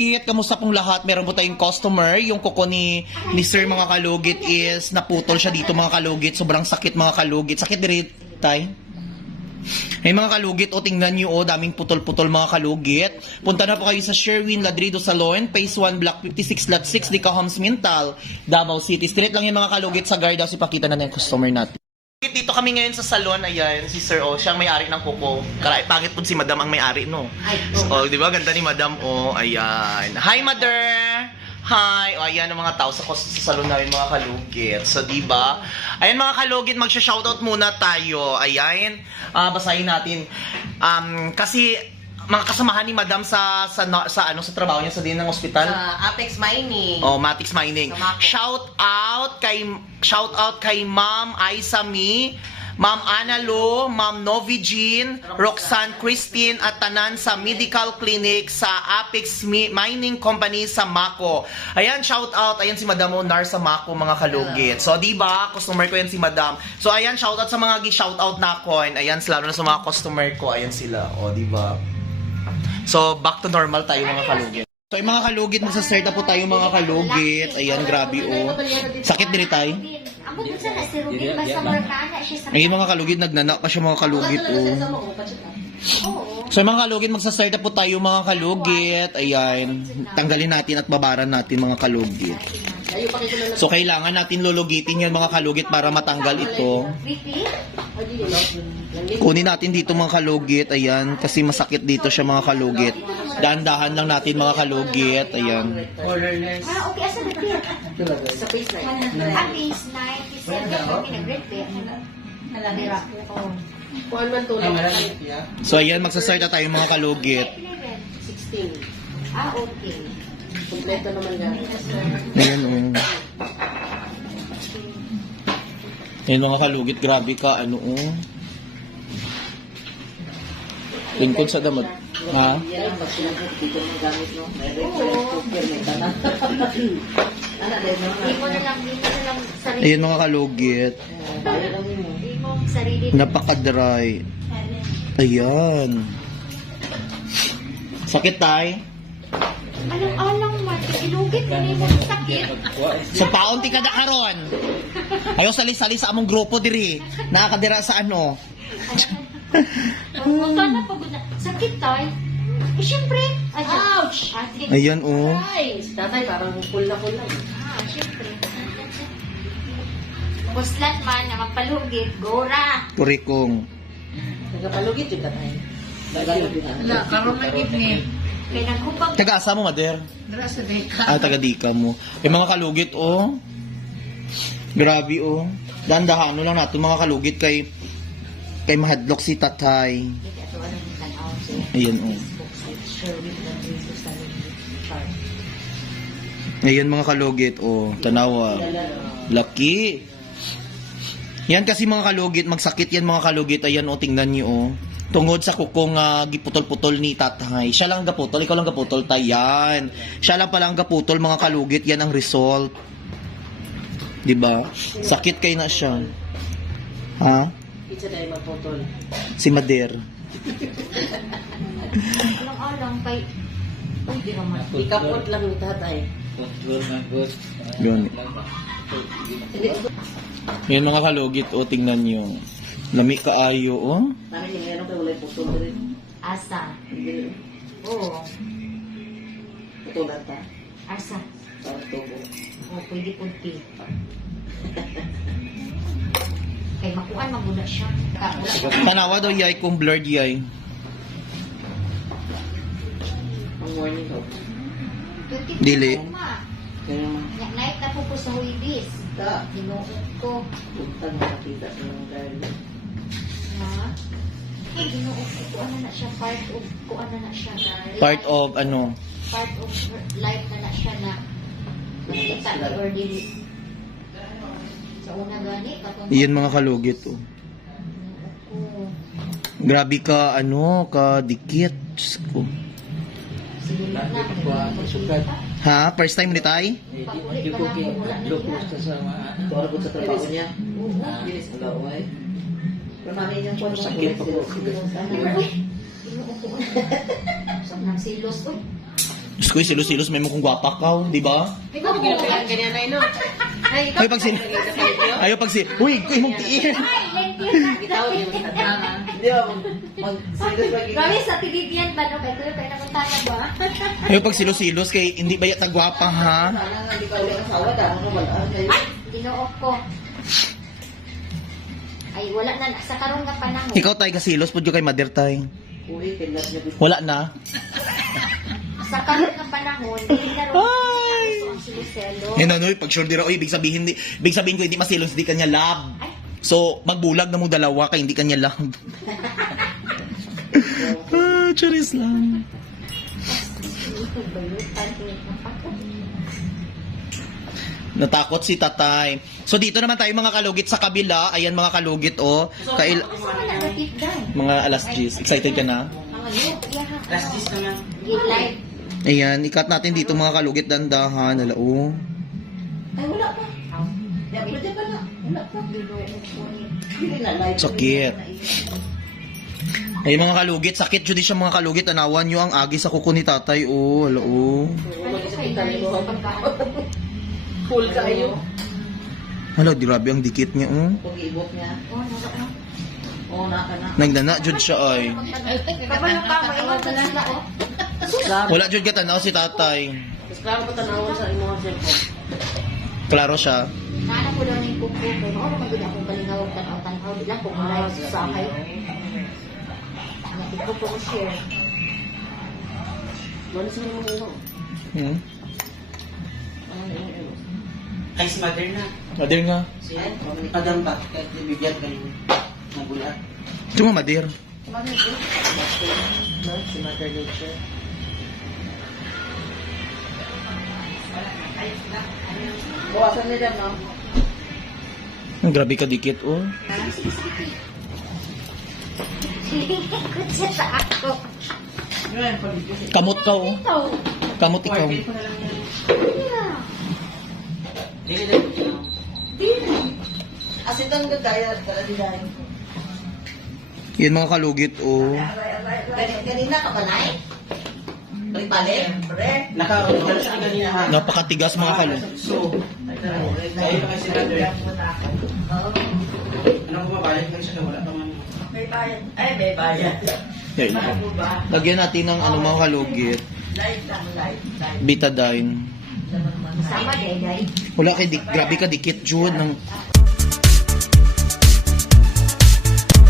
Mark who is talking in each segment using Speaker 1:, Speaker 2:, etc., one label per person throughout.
Speaker 1: Kit, kamusta pong lahat? Meron po tayong customer. Yung kuko ni, ni Sir mga kalugit is naputol siya dito mga kalugit. Sobrang sakit mga kalugit. Sakit din tay. May mga kalugit, o tingnan nyo, o daming putol-putol mga kalugit. Punta na po kayo sa Sherwin Ladrido Salon, Phase 1, Block 56, Lot 6, Dica Homes Mintal, Davao City. Straight lang yung mga kalugit sa guard house. Ipakita na ng customer natin. Dito kami ngayon sa salon, ayan, si Sir O, siyang may-ari ng kuko. Karay, pangit po si Madam ang may-ari, no? Oh, di ba? Ganda ni Madam O. Ayan. Hi, Mother! Hi! O, ayan ang mga tao sa, sa salon namin, mga kalugit. So, di ba? Ayan, mga kalugit, magsha-shoutout muna tayo. Ayan. Ah, basahin natin. Um, kasi, mga kasamahan ni Madam sa sa na- sa ano sa trabaho niya sa din ng ospital.
Speaker 2: Sa Apex Mining.
Speaker 1: Oh, Matix Mining. Shout out kay shout out kay Ma'am Aisa Mi, Ma'am Ana Lo, Ma'am Novi Jean, Roxanne Christine at tanan sa medical clinic sa Apex Mi- Mining Company sa Mako. Ayan, shout out. Ayan si Madam Onar sa Mako mga kalugit. So, di ba? Customer ko yan si Madam. So, ayan, shout out sa mga gi-shout out na ko. Ayan, lalo na sa mga customer ko. Ayan sila. O, di ba? So, back to normal tayo mga kalugit. So, yung mga kalugit, magsa-start na po tayo mga kalugit. Ayan, grabe oh. Sakit din tayo. Ako po sa si Rubin, basta markana siya sa... Ayun mga kalugit, nagnana pa siya mga kalugit oh. Oo. So mga kalugit, magsa-start na po tayo mga kalugit. Ayan, tanggalin natin at babaran natin mga kalugit. So kailangan natin lulugitin yan mga kalugit para matanggal ito. Kunin natin dito mga kalugit, ayan, kasi masakit dito siya mga kalugit. Dahan-dahan lang natin mga kalugit, ayan. Okay, asa na Sa face 9. At face Malabira. Oo. Kuhan man tulad. So ayan, magsasart na tayo mga kalugit. 16. Ah, okay. Kompleto naman gano'n. Ayan, um. Ayan mga kalugit, grabe ka, ano oh. um. Lingkod sa damad. Ha? Ayan mga kalugit. Ayan mga kalugit. Mo sarili. Napaka-dry. Ayan. Sakit tay? Alang-alang man, ilugit ka ni mo sakit. So paunti ka na karon. Ayaw sali-sali sa among grupo diri. Nakakadira sa ano.
Speaker 2: Huwag ka na pagod na. Sakit tayo. Eh, syempre. Ay, Ouch!
Speaker 1: Ayan oh. Ay, tatay parang full na full na.
Speaker 2: Puslat man na magpalugit, gora.
Speaker 1: Kurikong. Nagapalugit yung tatay. Wala, karon may gitni. Kaya naghubag Taga-asa mo, Mader? Dara sa deka. Ah, taga-dika mo. Yung mga kalugit, oh. Grabe, oh. Dahan-dahan lang natin mga kalugit kay kay mahadlok si tatay. Ayan, oh. Ayan mga kalugit, oh. Tanawa. Laki. Yan kasi mga kalugit, magsakit yan mga kalugit. Ayan, oh, tingnan niyo, oh. Tungod sa kukong ah, giputol-putol ni tatay. Siya lang gaputol, ikaw lang gaputol, tay. Yan. Siya lang pala ang gaputol, mga kalugit. Yan ang result. 'Di ba? Sakit kay na siya. Ha? Pizza dahil maputol. Si Mader. Alang-alang kay... Uy, di naman. Ikapot lang ni tatay. Yun. Yan mga kalugit, oh, tingnan niyo. Lami kaayo, oh. Namin yung meron kayo wala putol rin. Asa. Oo. Putulan ta. Asa. Parang tubo. O, pwede punti. Kay makuan, maguna siya. Tanawa daw yay kung blurred yay. Ang morning daw. Dili.
Speaker 2: Kaya Naik na po po sa huibis. Ta. Ginuot ko. Punta na nakita sa mga gari. Ha?
Speaker 1: Ay, ginuot ko. Kuan na na siya. Part of, kuan na na siya. Part of, ano,
Speaker 2: Part of life na na siya na nakita na or dili.
Speaker 1: Sa una gani, katong yan mga kalugit, oh. Grabe ka, ano, ka dikit. Diyos ko. Sige na. Ha? First time ni tay? Wala na siya. Tuwara po sa trabaho niya. Bilis ang laway. Pero namin yung kung sakit pa po. Uy, ginuot ko. Sa nang silos, uy. Diyos ko, silos-silos, may mukhang gwapa ka, di ba? Mo ginawa ganyan na no? Ay, ikaw Ay, pag sin... Ayaw pag si... Uy, ko imong tiin. Ikaw yung tatama. Hindi ba, mag, mag-serious ba Grabe sa Tilibian ba no? Kaya ko yung nakuntahan ba? Ayaw pag silos-silos, kay hindi ba yata gwapa, ha? Sana nga di ka ulit asawa, dahil ano wala. Ay! Ginuok ko. Ay, wala na. Sa karon nga panahon. Ikaw tay kasilos, pudyo kay mother tay. Uy, pinat niya. Wala na. Sa karon nga panahon, hindi na rin ang siluselo. Yan ano, pag sure dira, oy, ibig sabihin, di, ibig sabihin ko, hindi masilos, hindi kanya love. Ay! So, magbulag na mo dalawa, kay hindi kanya love. ah, charis lang. Natakot si tatay. So, dito naman tayo mga kalugit sa kabila. Ayan mga kalugit, oh. Kail repeat dahil? mga alas 10. Excited ka na? Last dish naman. Give life. Ayan, ikat natin dito mga kalugit dandahan. Ala, oh. Ay, wala pa. Pwede pa pa. Sakit. Ay mga kalugit, sakit jud siya mga kalugit. Anawan nyo ang agi sa kuko ni tatay, oh. Ala, oh. Sa. Full kayo. Hala, grabe ang dikit niya, oh. Pag-iibok niya. Oh, nara Oo, naka na. Nagdana jud siya, ay. Kapag yung kama, iwan ko na sila, oh. Wala jud ka tanaw si tatay. Mas klaro pa tanawan sa imong cellphone. Klaro siya. Nana ko daw na yung kuko. Pero ano maganda akong kalingaw, tanaw-tanaw. Di lang kung live sa akay. Nakit ko po ko
Speaker 2: share. Wala sa imong ulo. Hmm? Ano yung ulo? Ay, si mother na.
Speaker 1: Madir nga. Siya, Adam ba? Kahit bibigyan kayo ng bulat. Tuma madir. Si Mother Nature. Buwasan nila, no? Ang grabe ka dikit, oh. Ikot siya sa ako. Kamot ka, oh. Kamot ikaw. Dili ito. Asitan ka daya, tara di dahil. Yan mga kalugit, oh. Kanina ka ba, Nay? Balik-balik? Pre? Naka-order siya kanina ha. Napakatigas mga kalugit. So, ayun kasi si mother. Ano ko mabalik lang siya na wala pa man. May bayad. Ay, may bayad. Yan. Lagyan natin ng ano mga kalugit. Light lang, light. Betadine. Sama. Wala kay dik grabe ka dikit, Jude. Ng...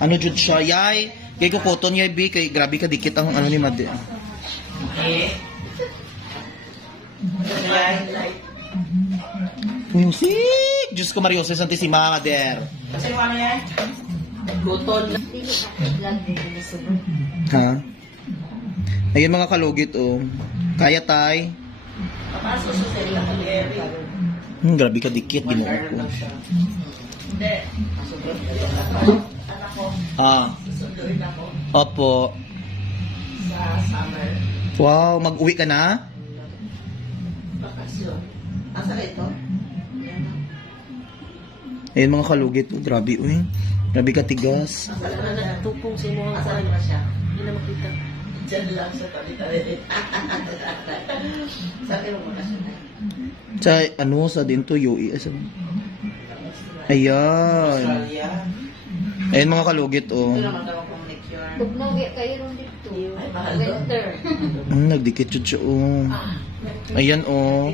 Speaker 1: Ano Jude siya? Yay! Kay kukoton yay, B. Kay grabe ka dikit ang ano ni Madi. Music! Diyos ko, Mariose Santissima, Mader. Kasi yung ano yan? Guton. Ha? Ayun mga kalugit, oh. Kaya tay. Papasok sa ka Gary. Hmm, grabe ka dikit, ginuo ko. Hindi. Ah, susunduin ako opo. sa summer. Wow, mag-uwi ka na? Bakasyon. Asa ka ito? Na. Ayun mga kalugit, oh. Grabe, uy. Grabe ka tigas. Wala na nagtupong si mo. Asa na siya? Hindi na makita. Diyan lang sa tabi-tabi. Saan kayo makasyon na? Sa, ano, sa dinto, UE. Sa... Ayan. Australia. Ayun mga kalugit, oh. Ito naman daw kung manicure. Tugnaw kayo ron dito. Ay, mahal doon. Hmm, nagdikit yun siya, oh. Ayan, oh.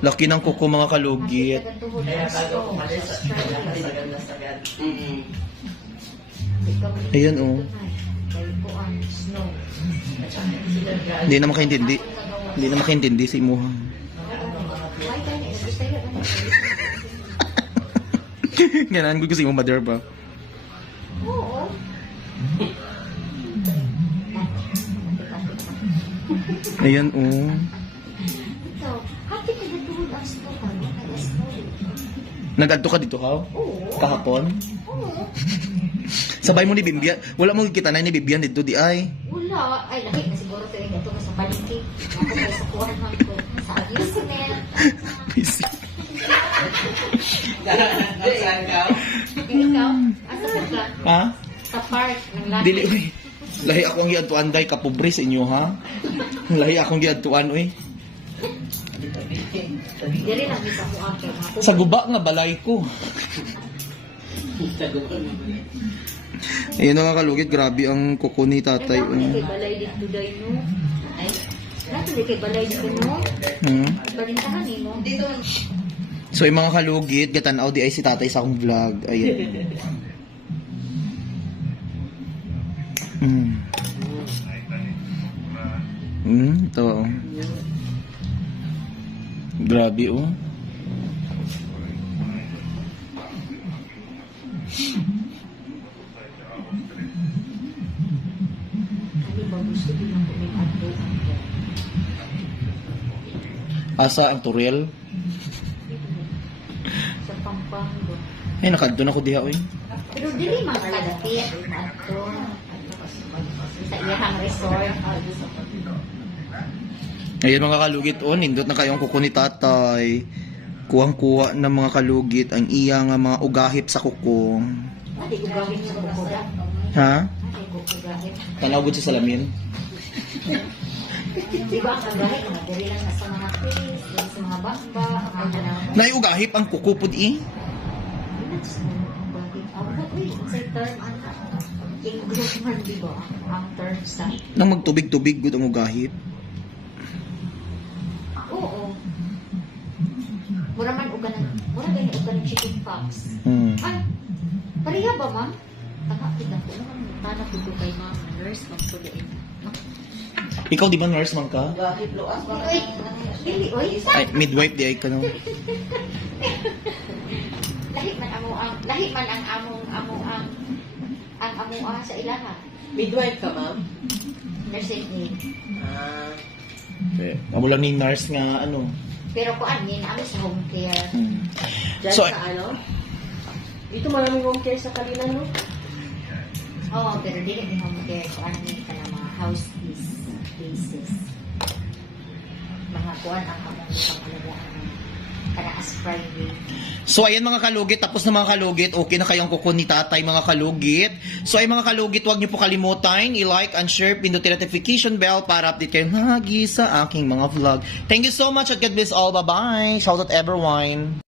Speaker 1: Laki ng kuko mga kalugit. Kaya bago kumalis sa sagad na sagad. Mm-mm. Ayan, oh. Hindi na makaintindi. Hindi na makaintindi si? Gusto yun. Ganaan ko kasi mo mother ba? Ayan, oh. Nagadto ka dito, ha? Oo. Kahapon? Oo. Sabay mo ni Bimbian. Wala mo kita na ni Bimbian dito, di ay?
Speaker 2: Wala. Ay, laki na siguro sa ito na sa palengke. Ako may sakuhan lang ko. Sa abuse na yan. Busy.
Speaker 1: Ikaw? Ikaw? Asa ka? Ha? Sa park. Ng lahi. Dili, uy. Lahi akong iyan to anday kapobre sa inyo, ha? Lahi akong giadtuan, uy. Dili lang bisa ko ang. Sa guba nga balay ko. Ayun mga kalugit, grabe ang kuko ni tatay. Ay, balay dito day no. Ay, di kay balay dito no. Hmm. Balintahan ni mo. Dito. So yung mga kalugit, gatanaw di ay si tatay sa akong vlog. Ayun. Hmm. Hmm, ito. oh. Grabe oh. Asa ang turel? sa Pampanga. Ay, nakadto na ko diha oy. Pero dili man kalapit. Sa iyang resort. Ayun mga kalugit oh, nindot na kayong kuko ni tatay. Kuwang-kuwa ng mga kalugit ang iya nga mga ugahip sa kuko. Ha? Gawin. Tanawgod sa salamin. Nay ugahip ang kuko pud i. Nang magtubig-tubig gud ang ugahip.
Speaker 2: Oo. Mura man uga ng... Mura ganyan uga ng chicken pox. Hmm. Ay, pareha ba, ma'am? Tama, tignan ko. Ano tanap ko kay ma'am?
Speaker 1: Nurse, magpuliin. Ikaw di ba nurse man ka? Uy, dili, uy. Ay, midwife di ay ka no.
Speaker 2: Lahi man amo ang... Lahi man ang among... Among ang... Ang among ah sa ilaha. Midwife ka, ma'am? Nursing aid. Ah.
Speaker 1: Okay. Amo lang ni nurse nga ano.
Speaker 2: Pero kung ano, yun, kami sa home care. Hmm. Diyan So, sa ano? Dito maraming home care sa Kalina, no? Oo, pero dili ni home care kung ano yung ka mga house cases. Mga kuan ang among pangalagaan kana as private.
Speaker 1: So ayan mga kalugit, tapos na mga kalugit, okay na kayong kuko ni tatay mga kalugit. So ay mga kalugit, huwag niyo po kalimutan, i-like and share, pindutin notification bell para update kayo lagi sa aking mga vlog. Thank you so much at God bless all. Bye-bye. Shout out everyone.